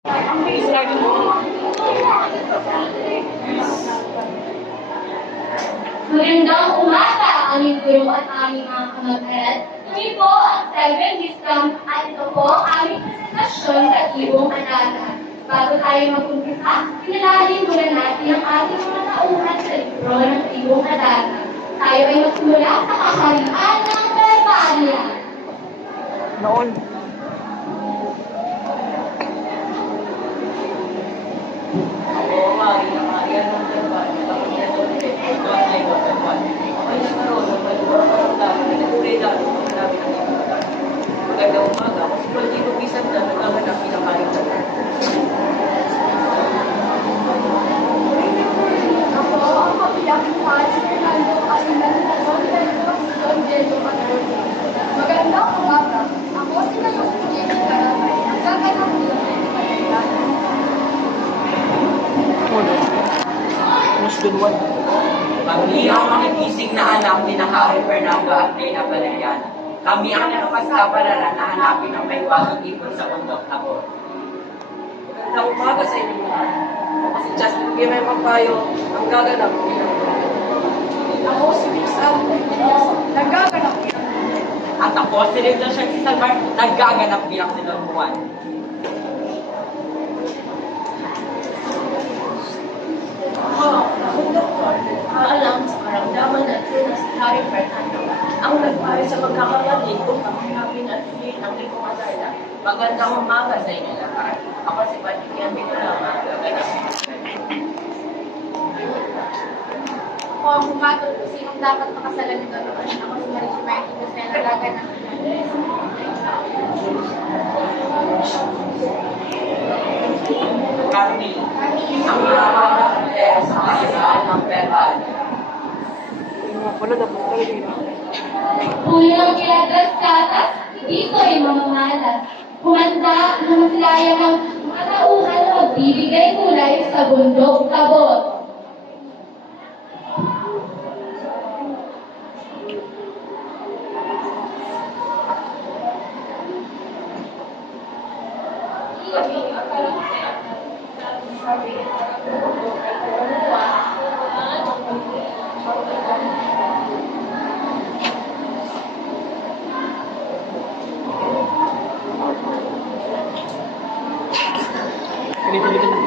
Magandang umaga, aming guro at aming mga kamag-aral. Kami po ang 7 Wisdom at ito po ang aming presentasyon sa Ibong Alaga. Bago tayo mag-umpisa, pinalalain muna natin ang ating mga nauhan sa libro ng Ibong Alaga. Tayo ay magsimula sa kaharian ng Bavaria. Noon. Magandang umaga. Kasi kung hindi ko bisan na, nagkaganap pinakain na. Ako ang kabilang Juan Fernando Asinan na Don Diego Manuel. Magandang umaga. Ako si Mayong Jenny Carabay. Ang gaganap niyo ng Manila. Mas good one. Kami ang makigising na anak ni Harry Fernando at Reyna Valeriana. Kami ang nakapagkabalaran na hanapin ang may bagong ibon sa bundok Tabor. Magandang umaga sa inyo lahat. Ako si Justin Gimay Magpayo, ang gaganap bilang Ako si Miss nagaganap niyo. At ako si Rachel Shark si Salvar, nagaganap bilang si Don Juan. Ako, doktor, aalam sa karamdaman at na si Harry Fernando ang nagpayo sa pagkakamali kung kakamapin at hindi ng ibong asala. Magandang umaga sa inyo lahat. Ako si Patricia Binalama, gaganap. Ako ang humatol kung sinong dapat makasalan nito noon. Ako si Marisha Martin Jose na gaganap. Kami, ang mga sa kasasaan ng verbal. Yung mga pala, dapat talaga yun. Unang kilatas-katas, dito ay mamamalas. Kumanda ng masilaya ng mga tauhan na magbibigay kulay sa bundok Tabor. Ganito na.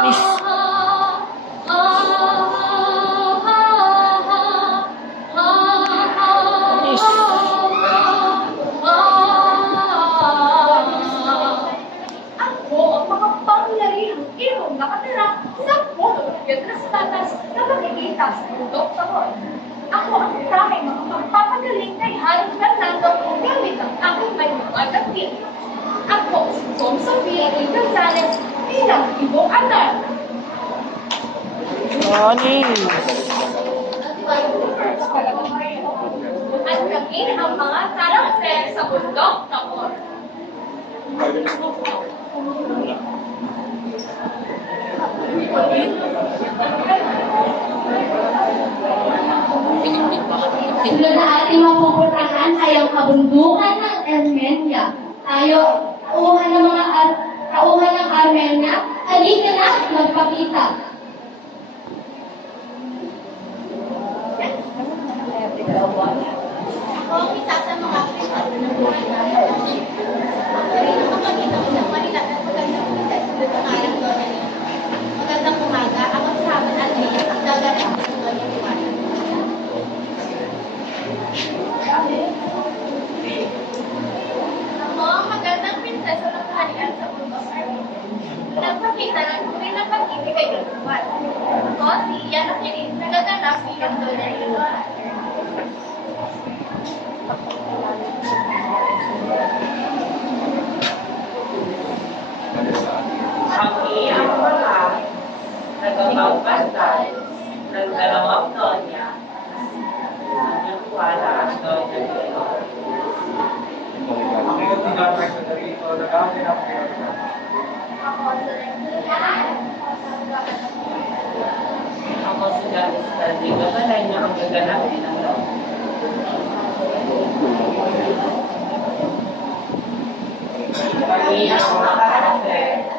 Miss. Miss. Ako ang makapangyarihang ilong nakatira sa photografiat na status na makikita sa bundok Tabor. Ako ang tanging makapagpapagaling kay Harry Fernando gamit ang aking may mga dapit. Ako si Tom Sofia A. Gonzalez bilang ibong anak. Morning. At kami ang mga karakter sa bundok Tabor. Ito na ating mapupuntahan ay ang kabundukan ng Armenia. Tayo, tauhan ng Armenia, halika na at magpakita. Ako ang isa sa mga Kristiyano ng buhay namin. Ako rin ang makakita ko ng Manila at magandang kita sa Butangayang Dormenia. Magandang umaga, ako si Haman Almea, ang gaganap ng Doña Juana. Ako ang magandang prinsesa ng kaharian sa bundok Armenia. Nagpakita ng tunay na pag-ibig kay Don Juan. Ako si Ian Oquirin, nagaganap bilang Doña Leonora. Kami ang mga nagpapagpantay ng dalawang Donya. Ang wala ang Donya Leonora. Ako yung tinatay sa darito, nag-aamin ako kayo. Ako si Ako si Janice Caldigo, balay niya ang gaganapin ng loob. Kami ang mga karakter.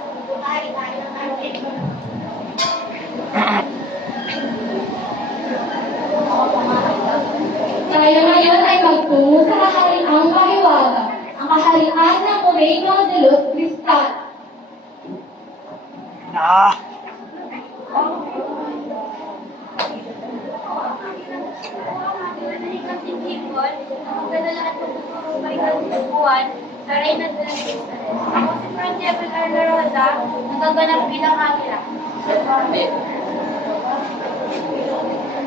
Tayo ngayon ay magtungo sa kahariang mahiwaga, ang kaharian ng Reino de los Cristal. Ah. Sa Reina de los Cristales. Ako si Francesca Carla Rosa, nagaganap bilang Akira.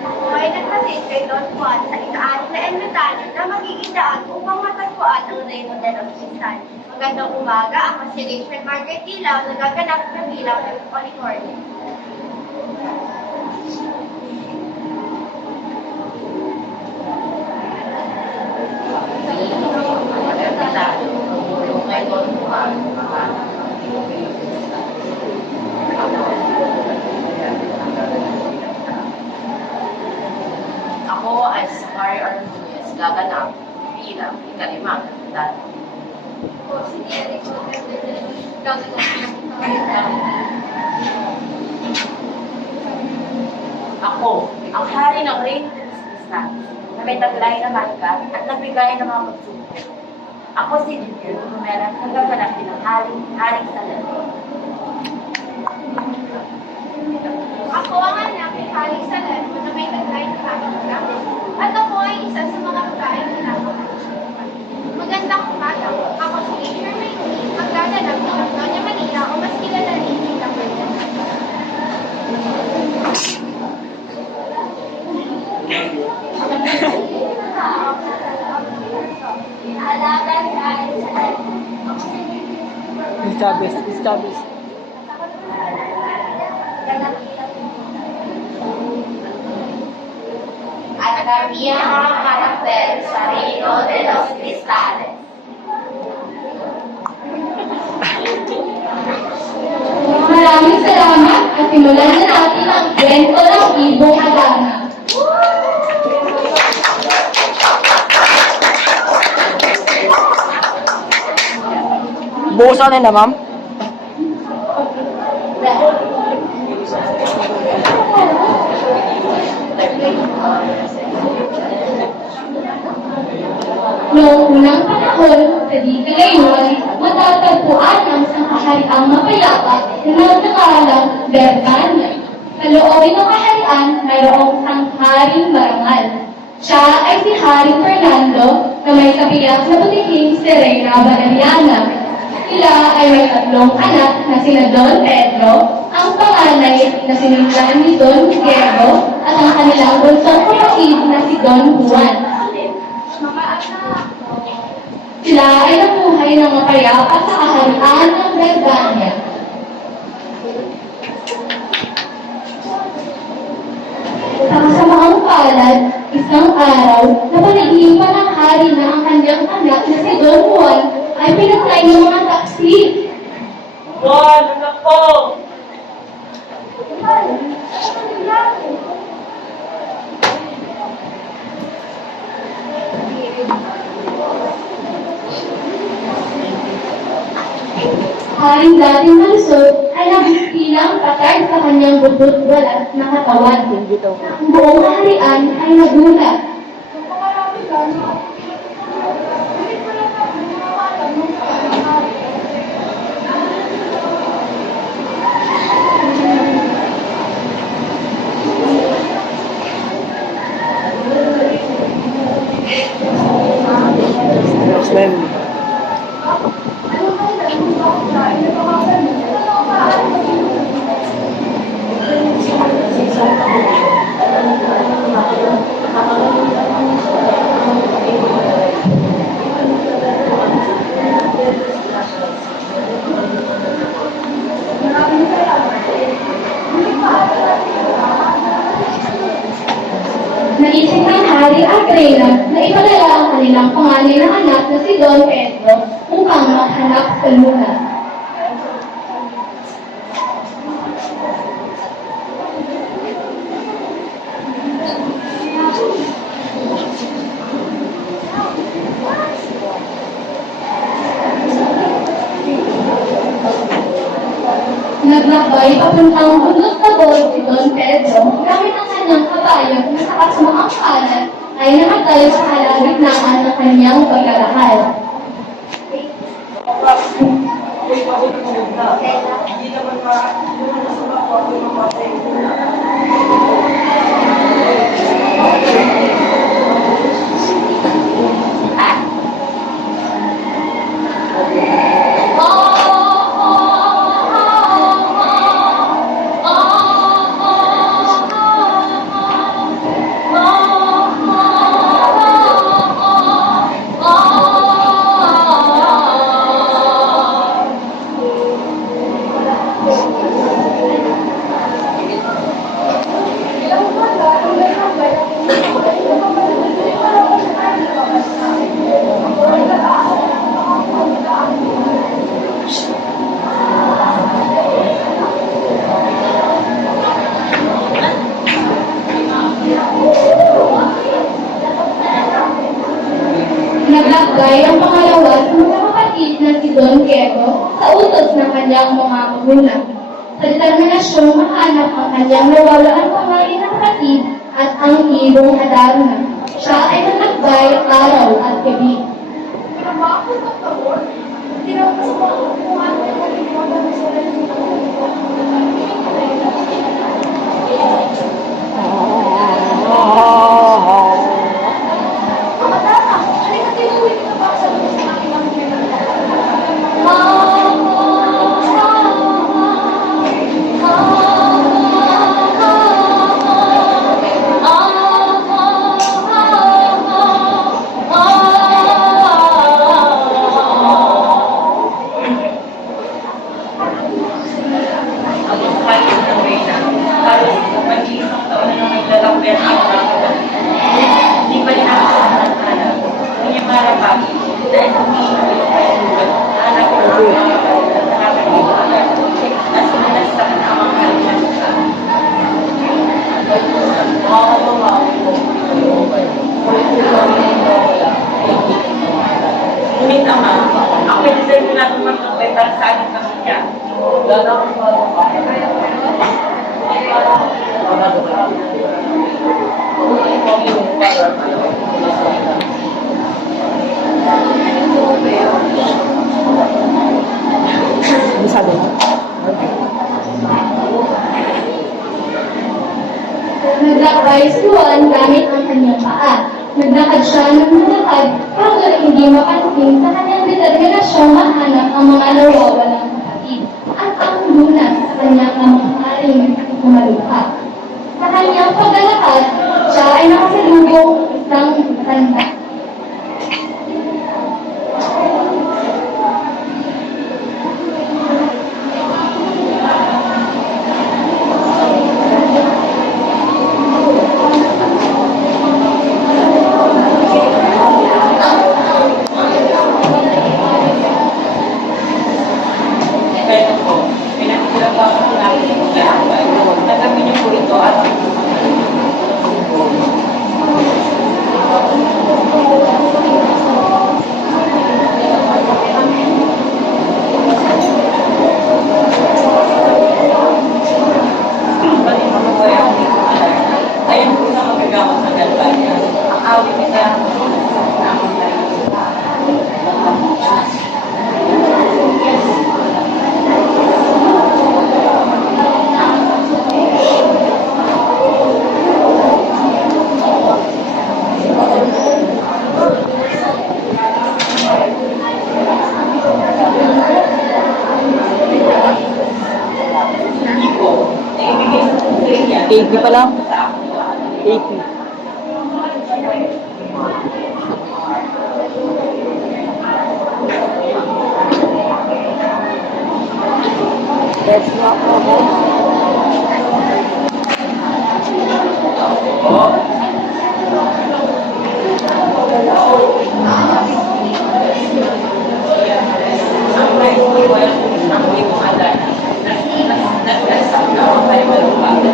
Ako ay naghatid kay Don Juan sa ika-anim na emendanya na magiging daan upang matagpuan ang Reino de los Cristales. Magandang umaga, ako si Rachel Margaret Dilaw, nagaganap na bilang Unicorn. Ako ay si Mary Arnulfo, gaganap bilang ikalimang kapitan. Ako si Eric gaganap Ako, ang hari ng Reino de los Cristales, na may taglay na marka at nagbigay ng mga pagsubok. Ako si Didier Gumera, nagaganap din ng haring Salad. Ako ang anak ni Haring Salad na may taglay na pamilya at ako ay isa sa mga babaeng pinapakain. Magandang umaga. Ako si Rachel Maynee, magdadalap ng Doña Manila o mas kilala rin bilang Maria. Naalaga ni Haring Salad. Established. At kami ang mga karakter sa Reino de los Cristales. Maraming salamat at simulan na natin ang kwento ng Ibong Adana. Bukas na ma'am? Noong unang panahon, sa di ngayon, matatagpuan ang isang kahariang mapayapa na nagngangalang Bernania. Sa loobin ng kaharian, mayroong isang haring marangal. Siya ay si Haring Fernando na may kabiyak na butiking si Reina Valeriana. Sila ay may tatlong anak na sina Don Pedro, ang panganay na siniglan ni Don Diego, at ang kanilang bunsong kapatid na si Don Juan. Sila ay namuhay ng mapayapa sa kaharian ng Bernania. Sa kasamaang palad, isang araw, napanagipan ng hari na ang kanyang anak na si Don Juan ay pinatay ng mga taksi. Juan, anak ko! Haring dating malusog ay nabispilang patay sa kanyang bubut-balat na katawan. Ang buong kaharian ay nagulat. Slim. Naisip ng hari at reyna na ipadala ang kanilang panganay na anak na si Don Pedro upang maghanap sa lunas. Naglakbay papuntang bundok tabor si Don Pedro gamit ang kanyang kabayo na sa kasamaang palad ay namatay sa kalagitnaan ng kanyang paglalakad. Naglakbay ang pangalawa sa mga kapatid na si Don Diego sa utos ng kanyang mga magulang. Sa determinasyong mahanap ang kanyang nawalaan pangalan na kapatid at ang hirong Adarna. Siya ay naglakbay araw at gabi. Ngunit ama, ang piniserve natin magkakay para sa ating pamilya. Ano sabi mo? Naglakbay si Juan gamit ang kanyang paa. Naglakad siya ng malakad hanggang hindi mapansin sa kanyang determinasyong mahanap ang mga nawawalang kapatid at ang lunas sa kanyang namamaling kumaluha. Sa kanyang paglalakad, siya ay nakasalubong isang matanda. Kaya po, pinakikilala ko natin yung lalakbay. Nagawin niyo po ito at ayun po sa magagamot sa Galvania. Ang awit nila ipo na ibigay sa kanya. 80 pa lang. 80. That's not Ang may iwan ang iyong alam. Nagkasap na ang may malupag.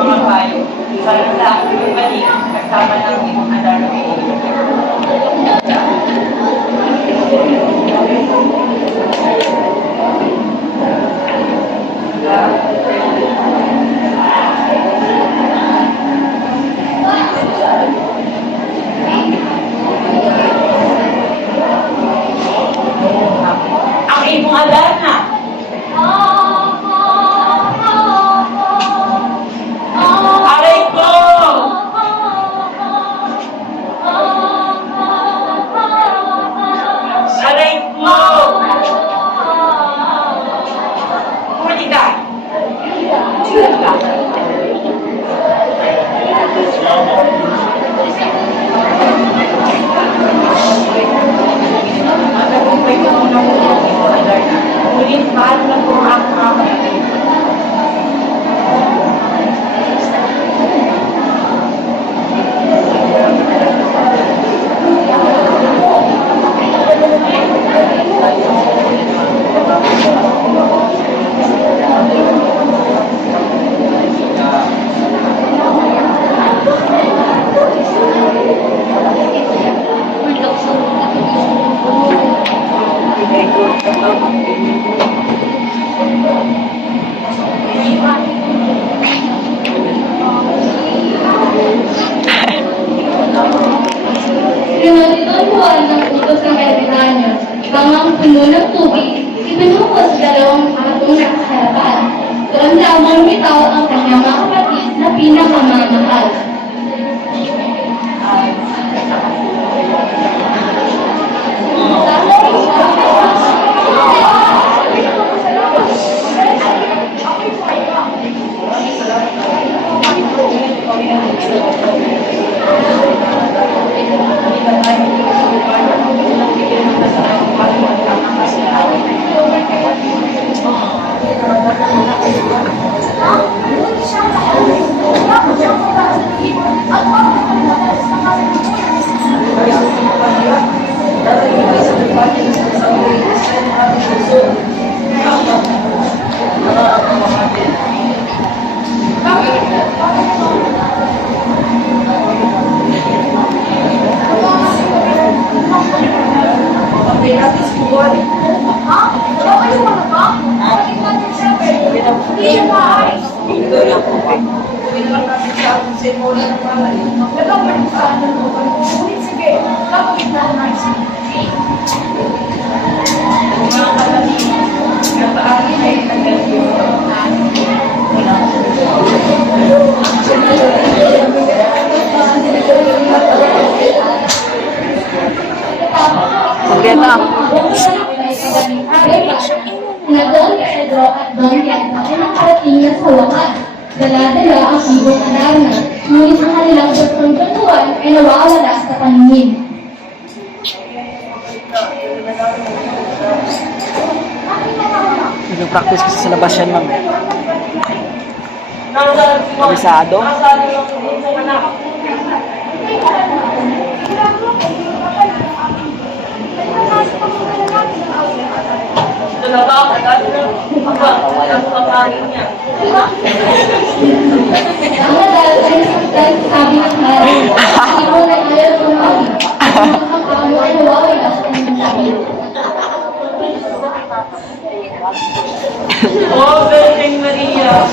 mga payo para sa aking balik kasama ng iyong adarang ang iyong adarna. Aray ko! Aray ko! Huli ka! Huli ka! Nagkumpay ko muna po ang iyong adarna. Ngunit paano na po ang mga kapatid? Sinunod ito ang buwan ng utos ng Kapitanya. Ipangang puno ng tubig, ibinuhos dalawang atong nakasarapan. Doon lamang bitaw ang kanyang mga kapatid na pinakamamahal. Saglit Na Don Pedro at Don Quetzal ay nakarating na sa wakas. Dala-dala ang ibong adarna, ngunit ang kanilang gustong tutuan ay nawawala sa paningin. Nag-practice kasi sa labas yan, ma'am. Kabisado? Ang madal ay nasaktan sa sabi ng hari. Ang ibong ay ayaw tumawid. Ang kamo ay nawawala sa kanyang sabi. Oh, Virgin Maria,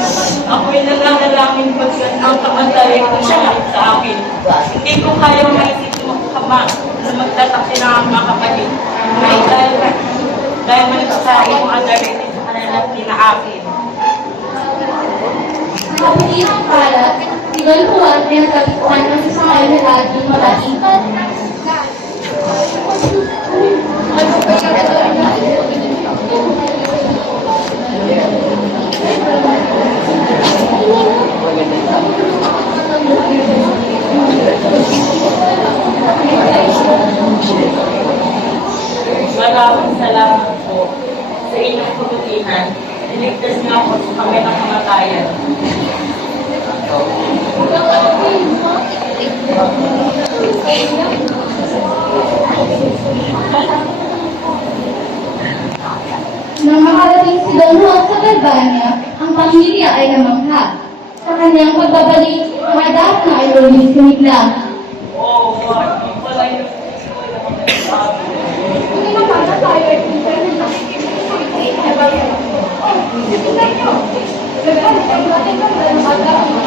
ako'y nananalangin pagkat ang kamatay ko sa akin. Hindi ko kayang maisip mo kama sa magtataksi ng ang mga kapatid. Ay dahil manipasari mo ang darating sa kanilang pinaakin. Sa kapatid ng pala, si Don Juan ay nagkapitan ng sasakay na laging malaking. Maraming salamat po sa inyong kabutihan. Iligtas niyo ako sa kami ng kamatayan. Nang makarating si Don Juan sa Galvania, ang pamilya ay namangha. Sa kanyang pagbabalik, ang Adarna ay muling sinigla. Oo, yung pala yung Hindi naman na tayo ay internet na tingnan nyo. Nagkalit ang natin ng Adarna.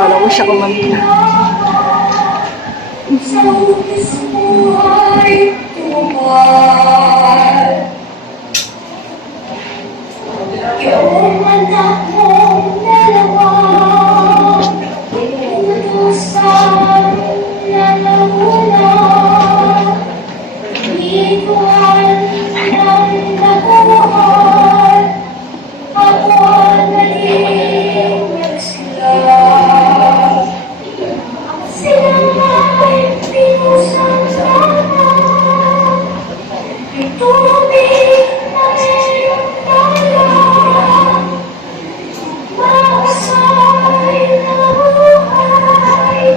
Kala ko siya kumanta. Sa utos mo ay tumar. Yung anak mong dalawa, inutusan na nauna. Ituan ng nakuhan, ako naling nagsila. Sila ay pinusan sana. May tubig na mayroong tala. Maasay na buhay.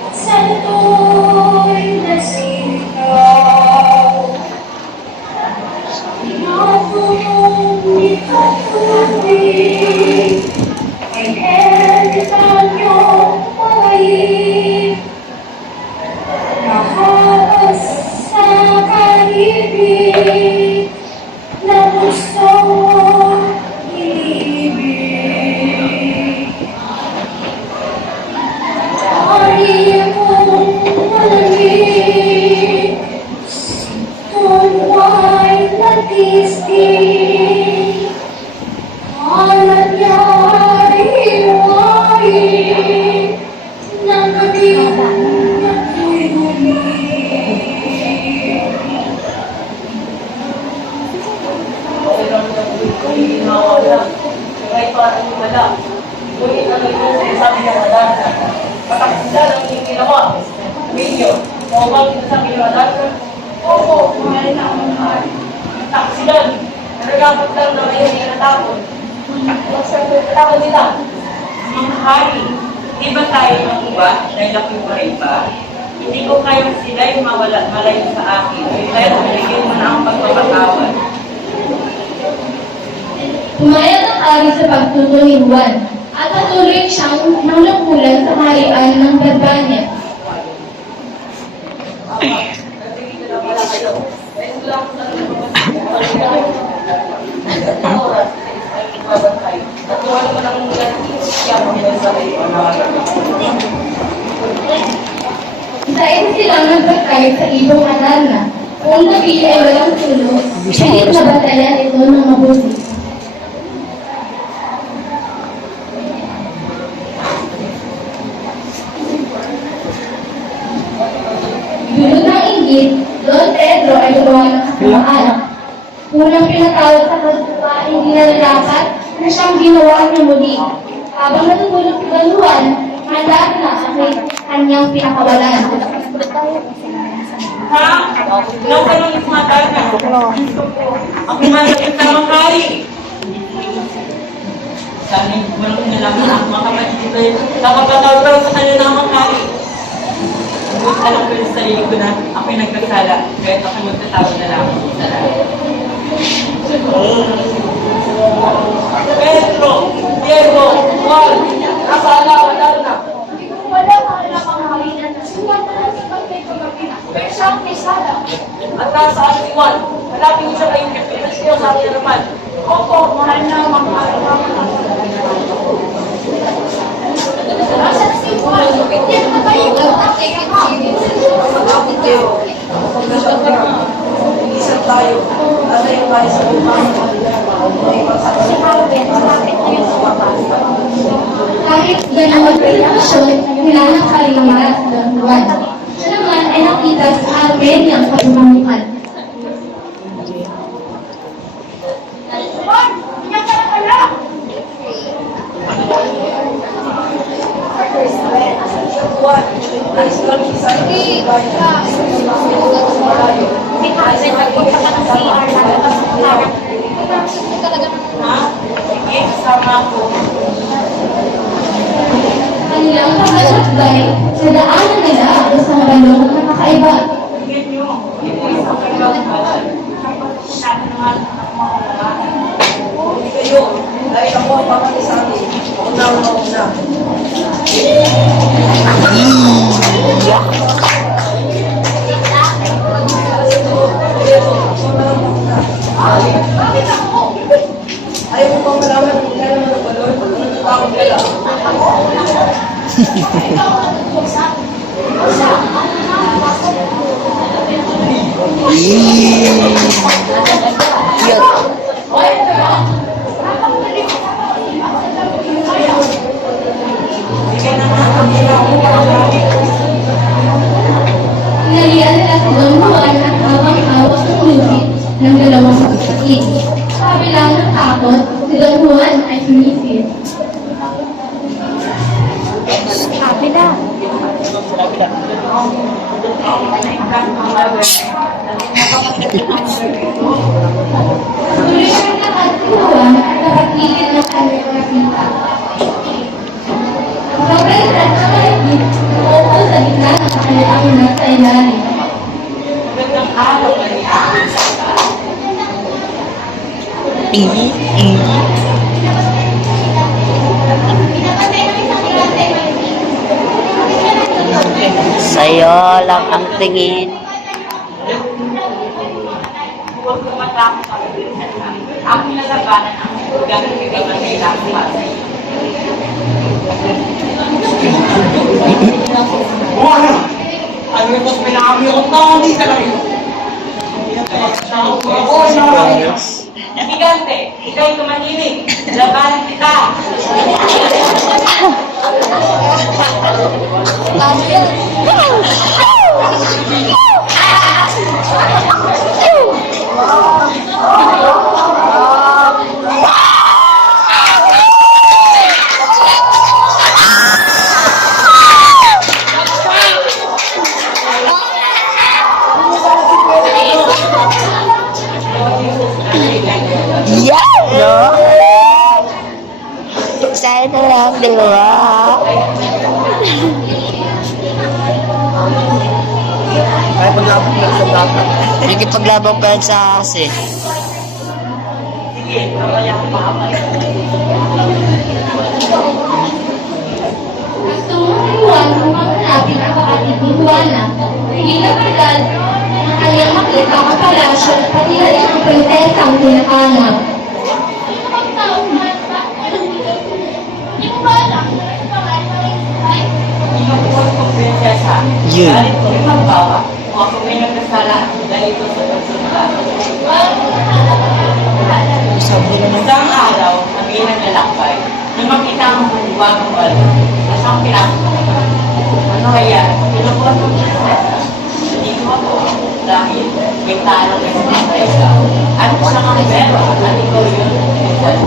At sa luto'y nasitaw. Tinatulong ni Katubig. Ay heritan niyong mawait. Mahal sa kaibig na gusto mong iibig. Hari mong malamig, tunway natistig. Kalat niya'y iwain ng gabi na ako'y gulig. Ay, parang wala. Ngunit ano yung sinasabi ng Adarna? Pataksidan ang iyong ginawa. Ninyo, o bang sinasabi ng Adarna? Opo, mahal na ang mahal. Taksidan, nagagapot lang na ngayon yung natapon. Tapos nila. Mga hari, di ba tayo ng iba dahil ako'y buhay pa? Hindi ko kayang sila'y malayo sa akin, kaya binigyan mo na ang pagpapatawad. Pumayag ang ari sa pagtuto ni Juan at patuloy siyang nanglapulan sa kaharian ng Barbanya. Nagtigil na pala kayo. Dahil wala akong oras ay magbabantay. At kung ano man ang yan ang sa kayo. Dahil silang nagpagkait sa ibong Adarna, kung gabi ay walang tulog, pilit na batayan ito ng mabuti. Dulot ng inggit, Don Pedro ay gumawa ng kasamaan. Unang pinatawag sa kasama, hindi na dapat na siyang ginawa niya muli. Habang natutulog si Don Juan, handa na ang kanyang pinakawalan. Ha? Nawalan yung mga Adarna. Ako nga naging tamang hari. Sabi, walang nalaman ang mga kapatid ko. Nakapatawag daw sa kanya ng mga hari. Kung alam ko sa sarili ko na ako'y nagkasala, kaya ako'y magtatawag na lang ako sa lahat. Pedro, Diego, Juan, nasaan na ang Adarna? Wala ka alam ang halinan na suwan na lang si Pagpay kagabi na. Pero siya ang pisada. At nasaan si Juan? Hanapin niyo siya kayong kapitas niyo sa akin naman. Opo, mahal na mga Nasaan si Juan? Hindi naman tayo mag-take it Isang tayo, at tayo tayo sa buhay. Kahit ganang magreaksyon, nilalang ka rin naman sa Don Juan. Siya naman ay nakita sa Armenia ang pagmamukal. Juan! Inyang kalakala! Ha? Sige, kasama ko. kanilang paglalakbay sa daanan nila at isang balong na kakaiba. Kayo, dahil ako ang panganisabi, ako na ang mauna. Ayaw mo pang malaman kung kailan mo nagpaloy, pag nagtatawag ka lang. Pinalian nila si Don Juan at habang hawak ng lupit ng dalawang kapatid. Sa kabilang ng takot, si Don Juan ay sumisid. Happy na. Tuloy ang lakad si Juan at nakapilid ng kanyang nakita. Sobrang lahat ng mahigit, umupo sa gitna ng kanilang nasa ilalim. Sa'yo lang ang tingin. Huwag kang matakot sa pagbilisan ka. Aking nalabanan ang gamit bigay ng kailangan para sa iyo. Buwana! Ano ito sa pinakami ako? Hindi ka lang yun. Gigante, ikaw'y tumanimik. Labanan kita. No? Sana lang, dalawa. Kaya paglapit lang sa dapat. Nakipaglabang ka sa kasi. Sige, mamaya ko makapay. Gusto mo si Juan kung hanapin ang kapatid ni Juana. Hindi na agad ang kanyang makita ang palasyo at pati na rin ang prinsesang tinakanap. Inukuha ko prinsesa. Yun. Galit ko rin magbawa. Kung ako may nagkasala, dahil ito sa pagsunod. Isang araw, kami naglalakbay. Nang makita ang bagong balo, asang pinasok. Ano kaya? Inukuha ko prinsesa. Dito ako dahil may tanong na sa prinsesa. Ano ko sa mga pero? At ikaw yun, prinsesa.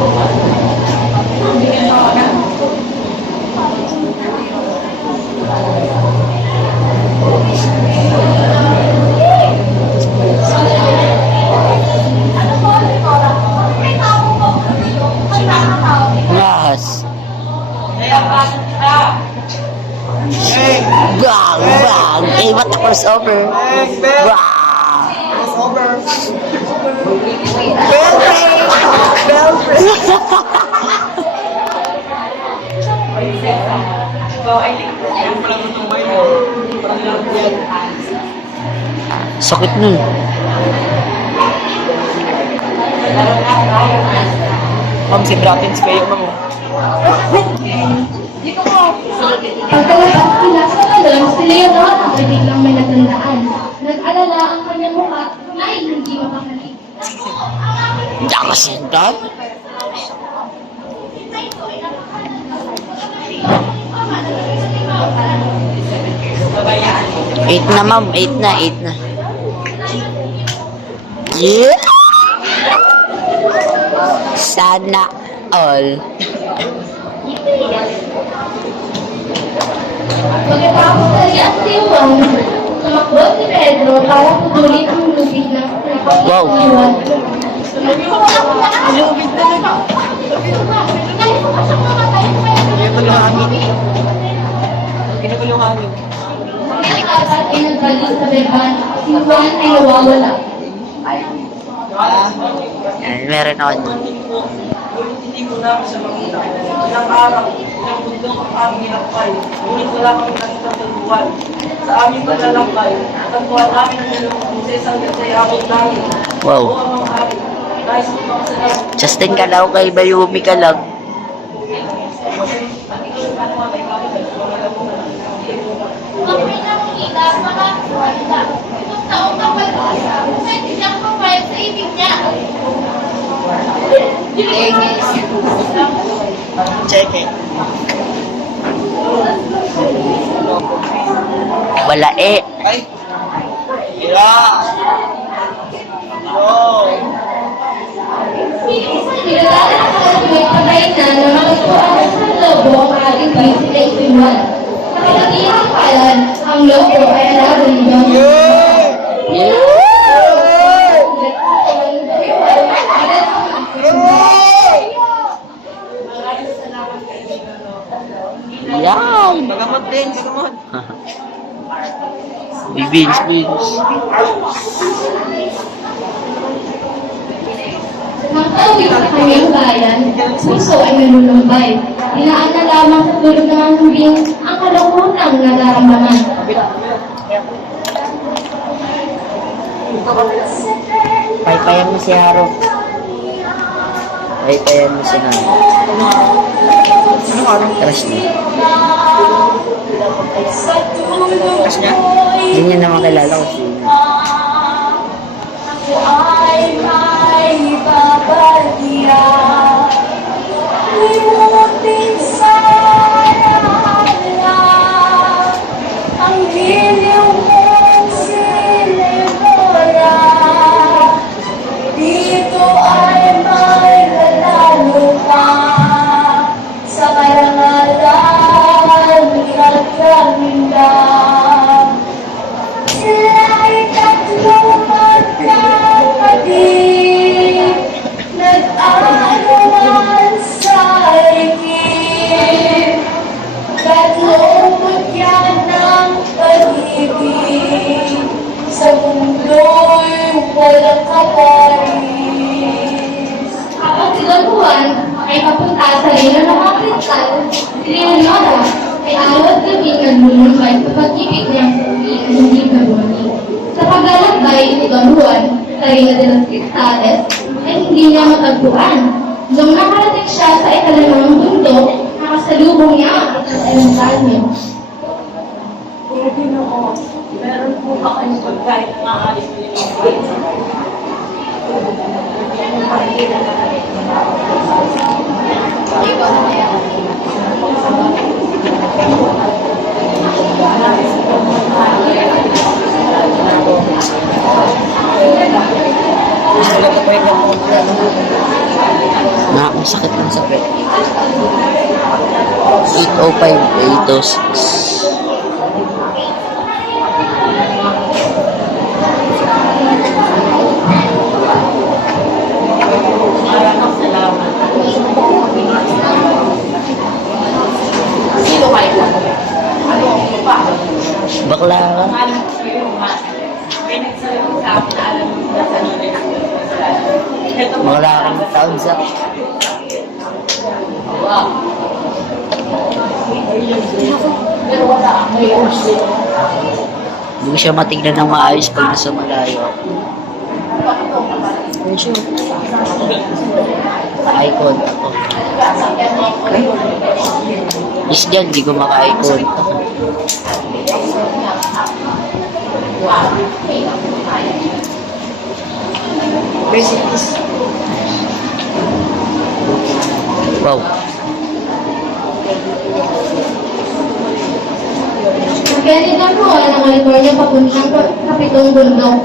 Bigyan mo ako na. Yes. Kaya bakit kita? Bang, bang. Eh, what the crossover? Bang. Over. Prinsesa, ikaw ay ligtas. Yan pala itong may mo. Sakit nun. Laro na tayo. Ma'am, si Bratins kayo, ma'am. Pagkatapos sila sa balon, si Leonor ay biglang may natandaan. Nag-alala ang kanyang mukha ay hindi makakalik. Hindi ako sindan. Babayaan mo. 8 na, ma'am. 8 na, 8 na. Yeah! Sana all. Pagkatapos ay ang siwang, tumakbo si Pedro para putulin ang lubid ng Wow. Juan. Lubid talaga. Ito na hangin. Esteban, si Juan ay nawawala. Yan, meron ako dun. Ngunit hindi ko namin siya makita. Ilang araw, ilang bundok ang aming hinakbay. Ngunit wala kami nakita sa buwan. Sa aming paglalakbay, natagpuan namin ang nilong sa isang gatsayabot namin. Wow. O ang mga hari. Nais mo bang sa lahat? Justin ka daw kay Bayumi ka lang. Kami nakikita mga kwenta. Itong taong kapag-isa, pwede niyang pumayag sa ibig niya. Check it. Wala eh. Ay! Ira! Oh! Kilala ako may patay na na makasuhan sa lobo ang ating bisita Iwan. Sa kalagihang kalan, ang lobo ay alaban niyo. Yan. Magamot din, magamot. Beans. Nang tawid sa kanyang bayan, puso ay nalulumbay. Dinaan na lamang sa tulog ng hambing ang kalungutang nararamdaman. Paypayan mo si Haro. Paypayan mo si Haro. Crush niya. Kas niya? Hindi niya naman kilala ko sino. Ako ay may babalya. Limutin sana ang hiliw mong sinibora. Dito ay may lalalo pa sa karangalan at kaminda. Sila'y tatlong magkakapatid, nag-aaruan sa ikip. Tatlong butyan ng pag-ibig, sa mundo'y walang kaparis. Kapag si Don Juan ay papunta sa reino ng mga kristal, si Leonora ay araw at gabi naglulumbay sa pag-ibig niya sa hindi nagwani. Sa paglalakbay ni Don Juan sa reino de los Cristales ay hindi niya matagpuan. Nung nakarating siya sa ikalimang mundo, nakasalubong niya ang isang elementalyo. Pero Ginoo, meron po ba kayong pagkain na maaalis nililipay? Masakit ng sakit. 805-806. Maraming salamat. Sino kayo? Ano ang pa? Bakla ka. Alam ko kayo, may nagsasabi sa akin na alam mo na sa nila yung ito mo. Bakla ka ng taon sa... Wow. Pero wala, may ursi. Hindi ko siya matignan ng maayos pag nasa malayo. Icon ako. Is dyan, di ko maka-icon. Wow. Pagkali Don Juan ng California papuntang kapitong bundok.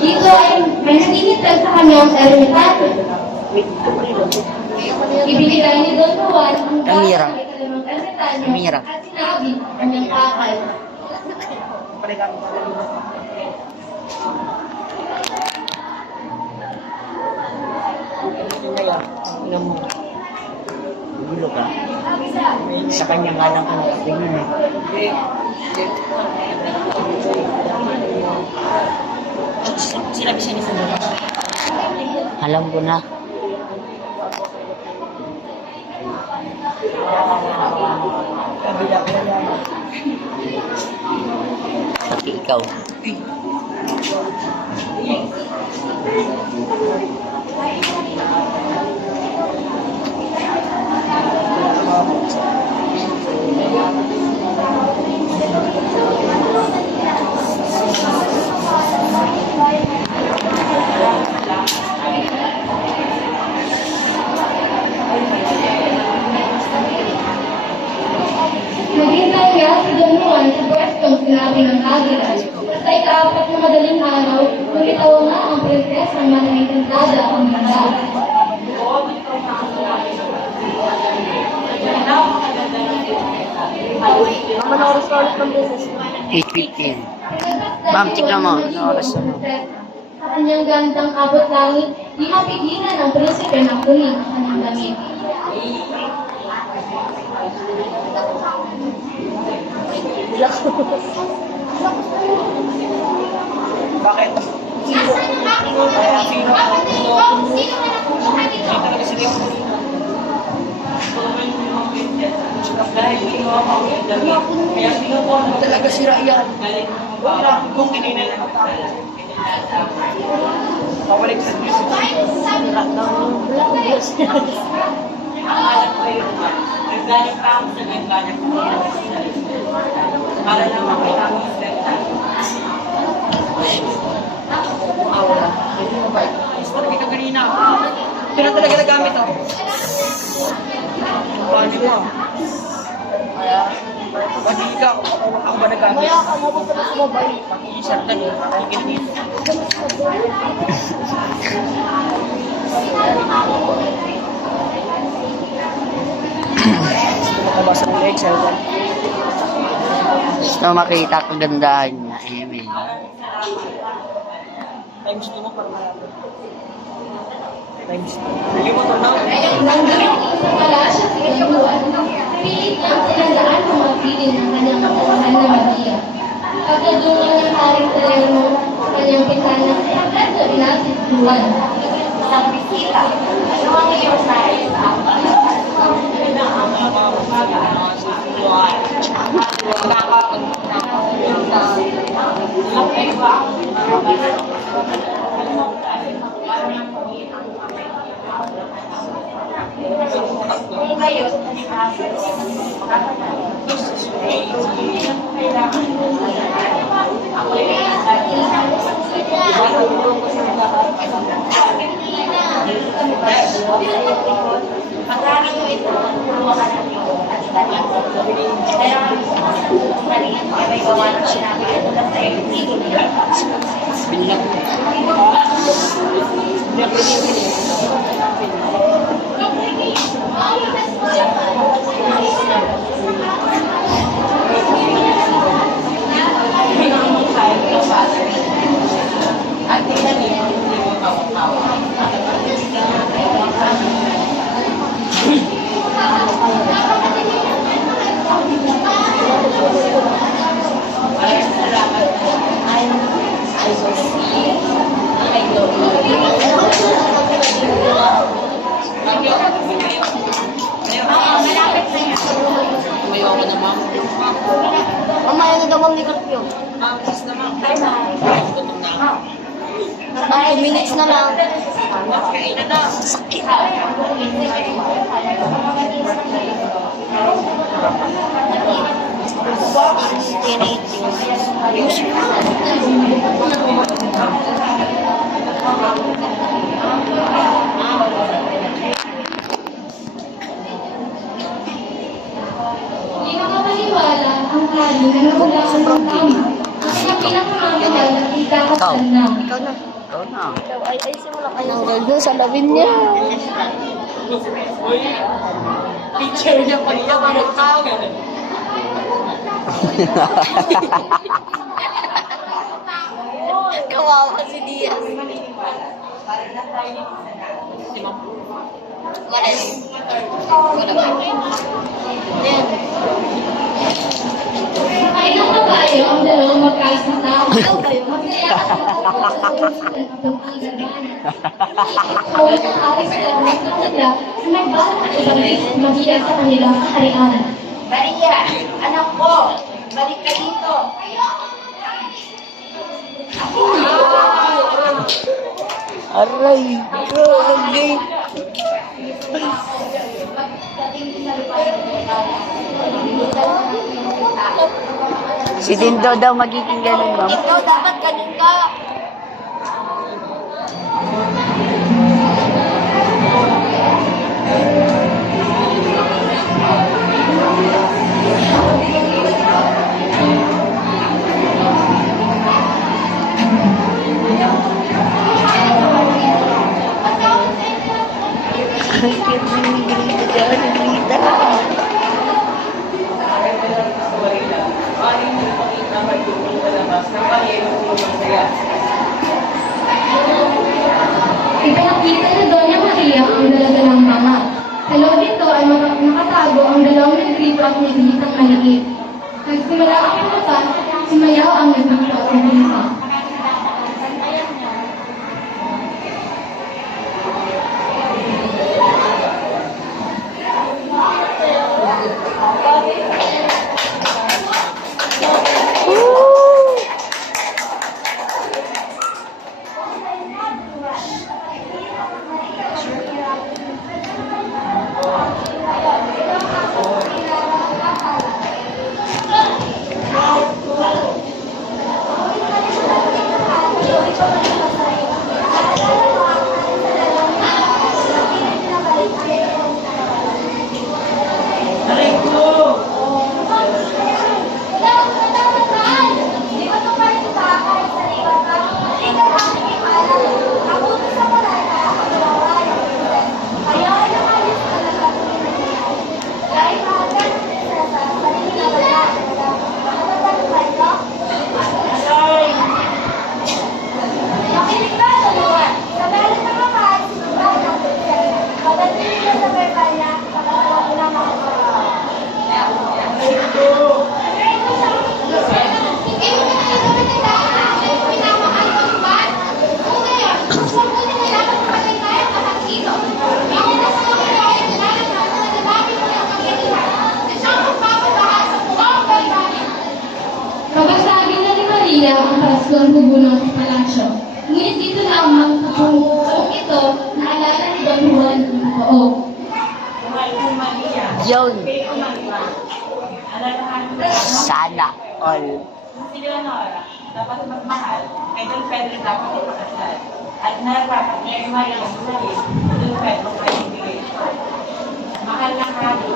Dito ay may naginitag sa kanyang ermitanyo. Ibinigay ni Don Juan ang Amira. may kalimang ermitanyo Amira. at sinabi ang kanyang pakal. Gulo ka. Sa kanya nga lang ang tingin eh. Sinabi siya ni Sandra. Alam ko na. Pati ikaw. Naghintay nga si Don Juan sa pwestong sinabi ng agila. Sa ikaapat na madaling araw, lumitaw nga ang prinsesang manahintanda ang ganda. Mama, na-oras ka ulit ng business. 8:15. Ma'am, tignan mo. Ano oras na? Sa kanyang gandang abot langit, di mapigilan ang prinsipe ng kuning ang kanyang damit. Bakit? Kaya sino? Talaga sila yung dahil kinuha ko ang damit. Kaya pinukuha mo talaga si Ryan. Kung kinina na pabalik sa Diyos. Ang alam ko yun, naggaling pa ako sa naggaling ko. Para lang makailangan sa Gusto na kita kanina. Ito na talaga nagamit ako. Paano mo? Kaya, pag ikaw, ako ba nagamit? Kaya ka mo pa sa mobile. Pag-iisang lang yun, pakinggan dito. Gusto mo kabasa ng Excel ba? Gusto makita kagandahan niya. Amen. Times 2 mo para malaman. Times 2. Bili mo to na. Nang dumating sa palasyo si Don Juan, pilit lang tinandaan ang mga piling ng kanyang kapasahan na Maria. Pagkadungan ng haring Salerno sa kanyang pitana, agad na binati si Juan. Isang bisita. Ano ang iyong sayo sa akin? Mamaya na daw ang likod yun. Ay, 2 minutes na lang. Sakit. Hindi makapaniwala ang hari na nawala ang tama. Ang kanyang pinakamahal na ikakasal na. Ikaw na. Ikaw na. Ay, simula kayo. Ang ganda sa labin niya. Picture niya pa niya pa nagtawa. Kawawa si Diaz. Mares. Ay, nang kabayo ang dalawang magkasang tao. Masaya ang garbana. Kung ang ating salamat ng nila na may balak at ibang magiyan sa kanilang kaharian. Maria, anak ko, balik ka dito. Aray, grabe. Si Dindo daw magiging ganun, ma'am. Ikaw dapat ganun ka. Ang cute ng grita, ng grita. Ipinakita ni Doña Maria ang daladalang mama. Sa loob nito ay nakatago ang dalawang negrito at negritang maliit. Nagsimula ang pumunta, sumayaw ang negrito at negrita. Kabasagin na ni Maria ang paraslong bubulong sa palasyo. Ngunit dito lamang sa pungkong ito, naalala ni Don Juan ng Poog. Yun. Sana all. Si Leonora, dapat magmahal, kay Don Pedro dapat ipakasal. At narapat niya yung Maria sa salit, Don Pedro ay ibigay. Mahal na hari,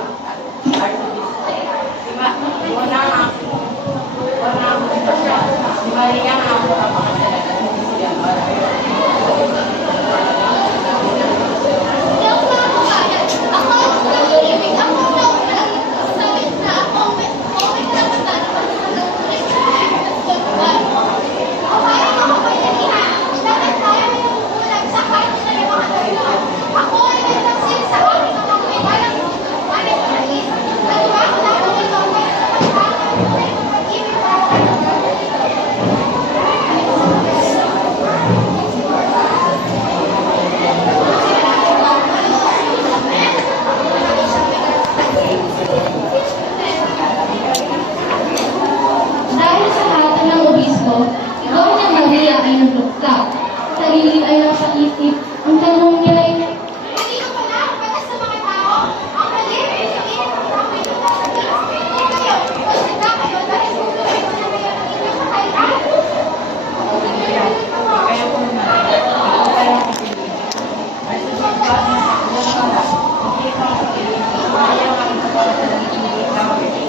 si Maria nga ang kapakasalan at hindi si Leonora. Dahil sa hatan ng obispo, si Doña Maria ay naglukta. Sa gilid ay nasa isip, ang tanong niya ay, "Hindi ko pala para sa mga tao, ang mali ay sabihin ko na may nagsasabi. Kayo, kusita kayo dahil susunod ko na kayo ng inyong kahayaan." Kaya po na, kaya kapili. Ay sa pagkakas na Leonora, hindi ka kapili. Maria nga ang kapakasalan at hindi ka kapili.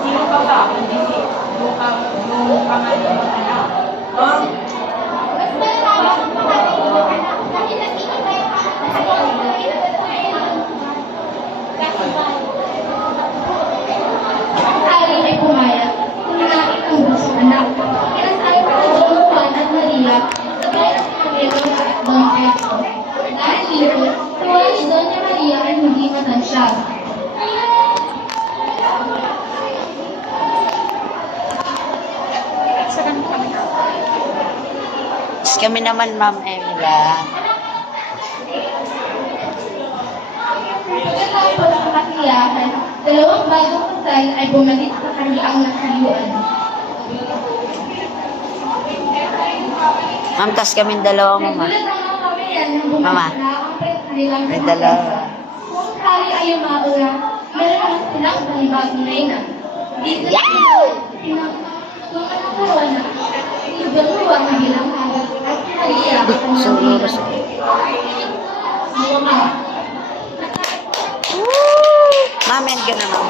Sino pa ba? Hindi si yung pangalan ng anak. Mas malalaman ang pangalan ng mga anak dahil naging kayo ang Ang hari ay pumayag, kumain ang busong anak. Kinasal ko ang Don Juan at Maria sa bayan ng Panginoon at Don Pedro. Dahil dito, tuwa ni Doña Maria ay hindi siya. Tapos kami naman, Ma'am Emilia. Pagkatapos ng kasiyahan, dalawang bagong kasal ay bumalik sa kanilang nasayuan. Ma'am, tas kami dalawa, Mama. Nagulat ang mga pamilya nang bumalik Mama. na ang kanilang May kasal. dalawa. Kung kari ay umaura, meron naman silang panibagong reyna. Dito pinagkakaroon na si Joshua na bilang agad at si Maria ang kanyang Siguro reyna. Ma'am, yan gano'n, Ma'am.